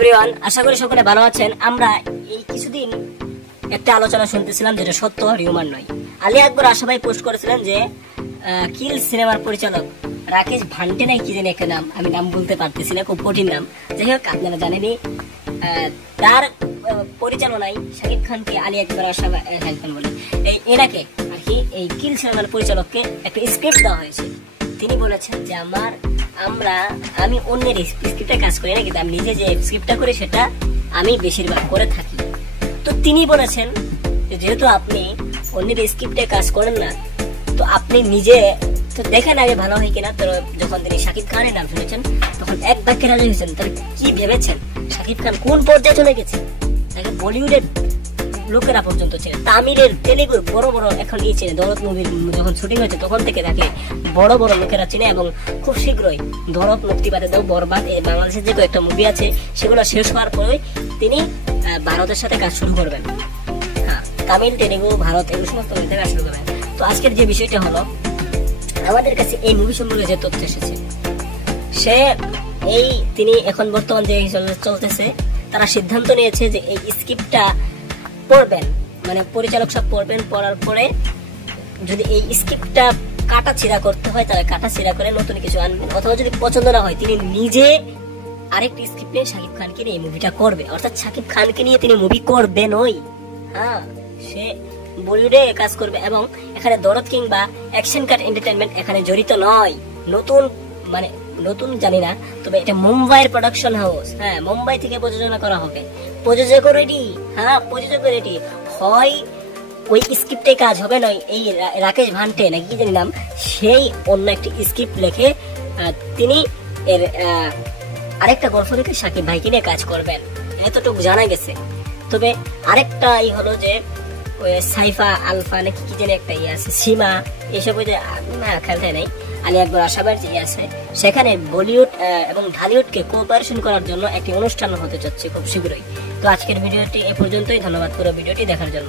Everyone, আশা করি সকলে ভালো আছেন। আমরা এই কিছুদিন একটা আলোচনা শুনতেছিলাম যেটা সত্য আর হিউম্যান নয়। আলী আকবর আশা ভাই পোস্ট করেছিলেন যে কিল সিনেমার পরিচালক রাকেশ ভান্টে নাই কি জানি একটা নাম, আমি নাম বলতে পারতেছি না, খুব কঠিন নাম। যাই হোক, আপনারা জানেনই তার পরিচালনায় শাকিব খানকে আলী আকবর আশা খান বলে এনাকে আর কি এই কিল সিনেমার পরিচালককে একটা স্ক্রিপ্ট দেওয়া হয়েছে। তিনি বলেছেন যে আমি অন্যের স্ক্রিপ্টে কাজ করি না, কিন্তু আমি নিজে যে স্ক্রিপ্টটা করি সেটা আমি বেশিরভাগ করে থাকি। তো তিনি বলেছেন যেহেতু আপনি অন্যের স্ক্রিপ্টে কাজ করেন না, তো আপনি নিজে তো দেখেন আগে ভালো হয় কিনা। তো যখন তিনি শাকিব খানের নাম শুনেছেন তখন এক বাক্যে রাজি হয়েছেন। তাহলে কি ভেবেছেন শাকিব খান কোন পর্যায়ে চলে গেছে? তাকে বলিউডের লোকেরা পর্যন্ত চেনে, তামিলের তেলেগুর বড় বড় এখন চেনে। দরদ মুভির যখন শুটিং হয়েছে তখন থেকে তাকে বড় বড় লোকেরা চেনে এবং খুব শীঘ্রই দরদ মুক্তি পাতে দাও, বরবাদ, বাংলাদেশের যে কয়েকটা মুভি আছে সেগুলো শেষ হওয়ার পরে তিনি ভারতের সাথে কাজ শুরু করবেন। হ্যাঁ, তামিল, তেলেগু, ভারত এগুলো সমস্ত মুভিতে কাজ শুরু করবেন। তো আজকের যে বিষয়টা হলো, আমাদের কাছে এই মুভি সম্পর্কে যে তথ্য এসেছে তিনি এখন বর্তমান যে চলতেছে তারা সিদ্ধান্ত নিয়েছে যে এই স্ক্রিপ্টটা পড়বেন, মানে পরিচালক সব পড়বেন, পড়ার পরে যদি এই স্ক্রিপ্টটা কাটা ছিঁড়া করতে হয় তাহলে কাটা ছিঁড়া করে নতুন কিছু আনবেন, অথবা যদি পছন্দ না হয় তিনি নিজে আরেকটি স্ক্রিপ্ট নিয়ে শাকিব খানকে নিয়ে এই মুভিটা করবে। অর্থাৎ শাকিব খানকে নিয়ে তিনি মুভি করবেন ওই, হ্যাঁ, সে বলিউডে কাজ করবে এবং এখানে দরদ কিংবা অ্যাকশন কাট এন্টারটেইনমেন্ট এখানে জড়িত নয়। নতুন জানি না, তবে এটা মুম্বাইয়ের প্রোডাকশন হাউস। হ্যাঁ, মুম্বাই থেকে প্রযোজনা করা হবে। প্রযোজক রেডি, হ্যাঁ, প্রযোজক রেডি। হয় ওই স্ক্রিপ্টে কাজ হবে, নয় এই রাকেশ ভান্টে নাকি কি জানি নাম, সেই অন্য একটি স্ক্রিপ্ট লিখে তিনি এর আরেকটা গল্প লিখে শাকিব ভাইকে নিয়ে কাজ করবেন, এতটুকু জানা গেছে। তবে আরেকটা হলো যে ওই সাইফা আলফা নাকি কি জানি একটা আছে, সীমা, এসব যে খেলতে নাই আলী আকবর আশাবার যে আছে, সেখানে বলিউড এবং ঢালিউডকে কোঅপারেশন করার জন্য একটি অনুষ্ঠান হতে যাচ্ছে খুব শীঘ্রই। তো আজকের ভিডিওটি এ পর্যন্তই। ধন্যবাদ পুরো ভিডিওটি দেখার জন্য।